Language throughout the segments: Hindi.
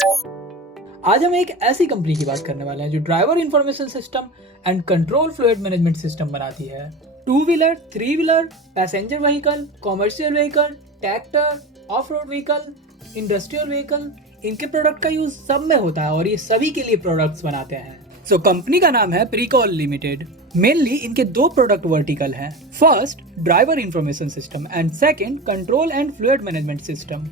आज हम एक ऐसी कंपनी की बात करने वाले हैं जो driver information system and control fluid management system बनाती है। 2 wheeler, 3 wheeler, passenger vehicle, commercial vehicle, tractor, of road vehicle, industrial vehicle, इनके प्रोडक्ट का यूज सब में होता है और ये सभी के लिए प्रोडक्ट्स बनाते हैं। कंपनी का नाम है प्रीकॉल लिमिटेड। मेनली इनके दो प्रोडक्ट वर्टिकल हैं। First driver information system and second control and fluid management system.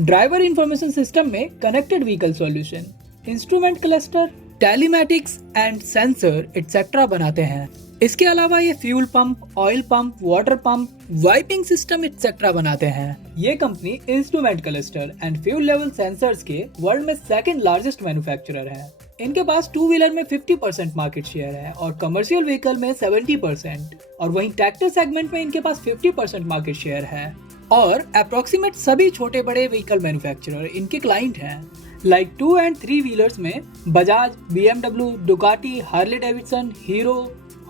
Driver information system में connected vehicle solution, instrument cluster, telematics and sensor etcetera बनाते हैं। इसके अलावा ये fuel pump, oil pump, water pump, wiping system etcetera बनाते हैं। ये company instrument cluster and fuel level sensors के वर्ल्ड में सेकंड लार्जेस्ट मैन्युफैक्चरर है। इनके पास 2 व्हीलर में 50% मार्केट शेयर है और कमर्शियल व्हीकल में 70% और वहीं ट्रैक्टर सेगमेंट में इनके पास 50% मार्केट शेयर है। और अप्रोक्सीमेट सभी छोटे बड़े व्हीकल मैन्युफैक्चरर इनके क्लाइंट हैं। लाइक 2 एंड 3 व्हीलर्स में Bajaj, BMW, Ducati, Harley Davidson, Hero,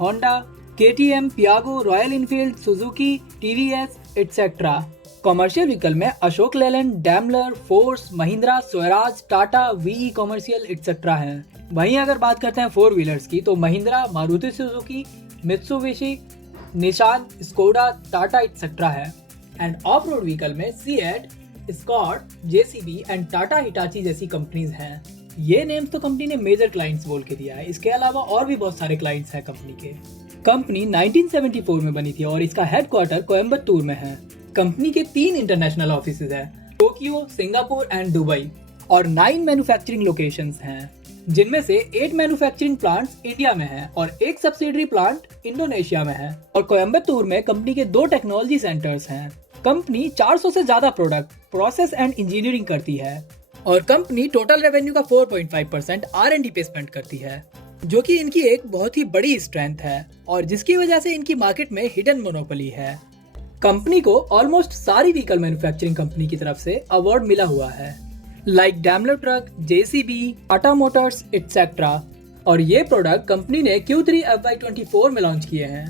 Honda, KTM, Piaggio, Royal Enfield, Suzuki, TVS etcetera. Commercial vehicle में Ashok Leyland, Daimler, Force, Mahindra, Swaraj, Tata, VE commercial etcetera हैं। वहीं अगर बात करते हैं 4 व्हीलर्स की तो Mahindra, Maruti Suzuki, Mitsubishi, Nissan, Skoda, Tata etcetera है। एंड ऑफ रोड व्हीकल में CEAT, Scott, JCB and Tata Hitachi जैसी कंपनीज हैं। ये नेम्स तो कंपनी ने मेजर क्लाइंट्स बोल के दिया है। इसके अलावा और भी बहुत सारे क्लाइंट्स हैं कंपनी के। कंपनी 1974 में बनी थी और इसका हेडक्वार्टर कोयम्बटूर में है। कंपनी के 3 इंटरनेशनल ऑफिसेज हैं, टोक्यो, सिंगापुर एंड दुबई, और 9 मैन्युफैक्चरिंग लोकेशंस हैं, जिनमें से 8 मैन्युफैक्चरिंग प्लांट्स इंडिया में हैं और 1 सब्सिडरी प्लांट इंडोनेशिया में है। और कोयम्बटूर में कंपनी के 2 टेक्नोलॉजी सेंटर्स हैं। कंपनी 400 से ज्यादा प्रोडक्ट, प्रोसेस एंड इंजीनियरिंग करती है और कंपनी टोटल रेवेन्यू का 4.5% R&D पे स्पेंड करती है, जो कि इनकी एक बहुत ही बड़ी स्ट्रेंथ है और जिसकी वजह से इनकी मार्केट में हिडन मोनोपोली है। कंपनी को ऑलमोस्ट सारी व्हीकल मैन्युफैक्चरिंग कंपनी की तरफ से अवार्ड मिला हुआ है, like Daimler truck, JCB, Tata Motors etcetera. और ये प्रोडक्ट कंपनी ने Q3 FY24 में लॉन्च किए हैं।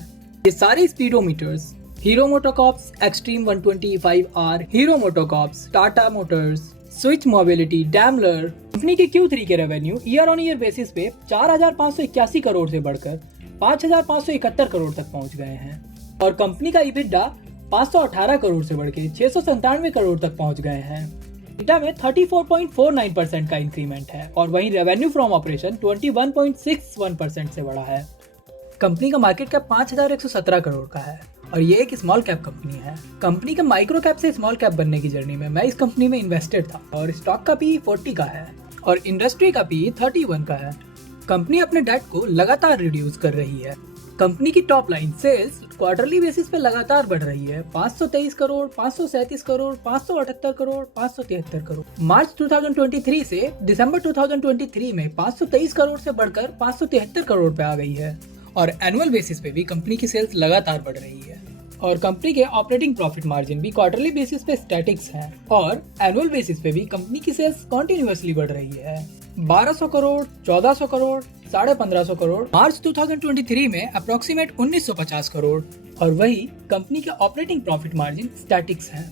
ये सारे speedometers Hero MotoCorp's Xtreme 125R, Hero MotoCorp's, Tata Motors, Switch Mobility, Daimler. Company के Q3 के revenue year on year basis पे 4,581 करोड़ से बढ़कर 5,571 करोड़ तक पहुंच गए हैं और कंपनी का EBITDA 518 करोड़ से बढ़ के 697 करोड़ तक पहुंच गए हैं। EBITDA में 34.49% का इंक्रीमेंट है और वहीं रेवेन्यू फ्रॉम ऑपरेशन 21.61% से बढ़ा है। कंपनी का मार्केट कैप 5,117 करोड़ का है और ये एक स्मॉल कैप कंपनी है। कंपनी का माइक्रो कैप से स्मॉल कैप बनने की जर्नी में मैं इस कंपनी में इन्वेस्टेड था और स्टॉक का PE 40 का है और इंडस्ट्री का PE 31 का है। कंपनी अपने डेट को लगातार रिड्यूस कर रही है। कंपनी की top line sales quarterly basis पे लगातार बढ़ रही है। 523 करोड़, 537 करोड़, 578 करोड़, 573 करोड़। मार्च 2023 से दिसंबर 2023 में 523 करोड़ से बढ़कर 573 करोड़ पे आ गई है और एनुअल बेसिस पे भी कंपनी की सेल्स लगातार बढ़ रही है। और कंपनी के ऑपरेटिंग प्रॉफिट मार्जिन भी क्वार्टरली बेसिस पे स्टैटिक्स है और एनुअल बेसिस पे भी कंपनी की सेल्स कॉन्टिन्यूअसली बढ़ रही है। 1200 करोड़, 1400 करोड़, 1550 करोड़ मार्च 2023 में अप्रोक्सीमेट 1950 करोड़ और वही कंपनी के ऑपरेटिंग प्रॉफिट मार्जिन स्टैटिक्स है।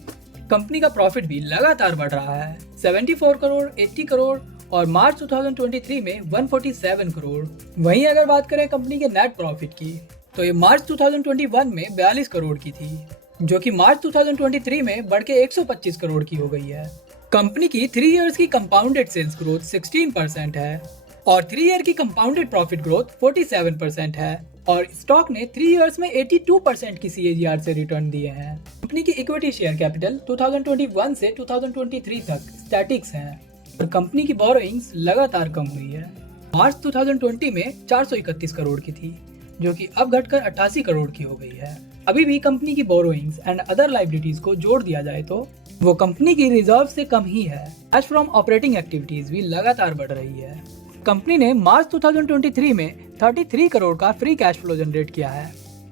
कंपनी का प्रॉफिट भी लगातार बढ़ रहा है। 74 करोड़, 80 करोड़ और मार्च 2023 में 147 करोड़। वहीं अगर बात करें कंपनी के नेट प्रॉफिट की तो ये मार्च 2021 में 42 करोड़ की थी, जो कि मार्च 2023 में बढ़ के 125 करोड़ की हो गई है। कंपनी की 3 इयर्स की कंपाउंडेड सेल्स ग्रोथ 16% है और 3 ईयर की कंपाउंडेड प्रॉफिट ग्रोथ 47% है और स्टॉक ने 3 इयर्स में 82% की CAGR से रिटर्न दिए हैं। कंपनी की इक्विटी शेयर कैपिटल 2021 से 2023 तक स्टैटिक्स है और कंपनी की बोरोइंग्स लगातार कम हुई है। मार्च 2020 में 431 करोड़ की थी, जो कि अब घटकर 88 करोड़ की हो गई है। अभी भी कंपनी की बोरोइंग्स एंड अदर लायबिलिटीज को जोड़ दिया जाए तो वो कंपनी की रिजर्व से कम ही है। कैश फ्रॉम ऑपरेटिंग एक्टिविटीज भी लगातार बढ़ रही है। कंपनी ने मार्च 2023 में 33 करोड़ का फ्री कैश फ्लो जनरेट किया है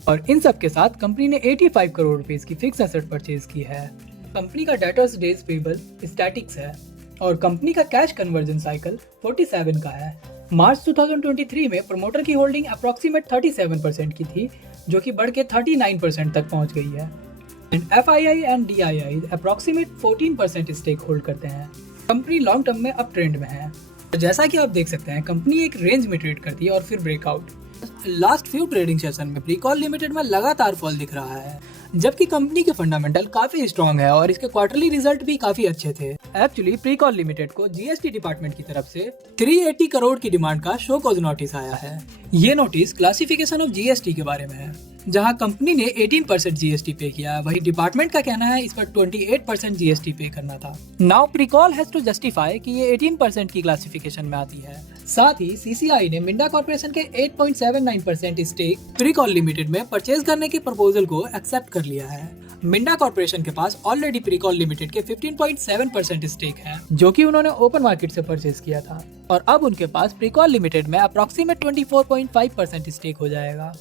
और इन सब के साथ कंपनी ने 85 करोड़ रुपीस की फिक्स एसेट परचेज की है। कंपनी का डेटर्स डेज पेबल स्टैटिक्स है और कंपनी का कैश कन्वर्जन साइकिल 47 का है। मार्च 2023 में प्रमोटर की होल्डिंग अप्रोक्सीमेट 37% की थी, जो कि बढ़ के 39% तक पहुंच गई है। And FII and DII approximate 14% stake hold करते हैं। कंपनी लॉन्ग टर्म में अप ट्रेंड में है। जैसा कि आप देख सकते हैं, कंपनी एक रेंज में ट्रेड करती है और फिर breakout. Last few trading session में प्रीकॉल लिमिटेड में लगातार फॉल दिख रहा है, जबकि कंपनी के फंडामेंटल काफी स्ट्रॉन्ग है और इसके क्वार्टरली रिजल्ट भी काफी अच्छे थे। एक्चुअली प्रीकॉल लिमिटेड को जीएसटी डिपार्टमेंट की तरफ से 380 करोड़ की डिमांड का शो कॉज नोटिस आया है। ये नोटिस क्लासिफिकेशन ऑफ जीएसटी के बारे में है, जहां कंपनी ने 18% जीएसटी पे किया। वही डिपार्टमेंट का कहना है इस पर 28% जीएसटी पे करना था। नाउ प्रीकॉल हैज टू जस्टिफाई कि ये 18% की क्लासिफिकेशन में आती है। साथ ही सीसीआई ने मिंडा कॉर्पोरेशन के 8.79% स्टेक प्रीकॉल लिमिटेड में परचेज करने के प्रपोजल को एक्सेप्ट कर लिया है। मिंडा कॉर्पोरेशन के पास ऑलरेडी प्रीकॉल लिमिटेड के 15.7% स्टेक है, जो कि उन्होंने ओपन मार्केट से परचेज किया था, और अब उनके पास प्रीकॉल लिमिटेड में अप्रोक्सीमेट 24.5% स्टेक हो जाएगा।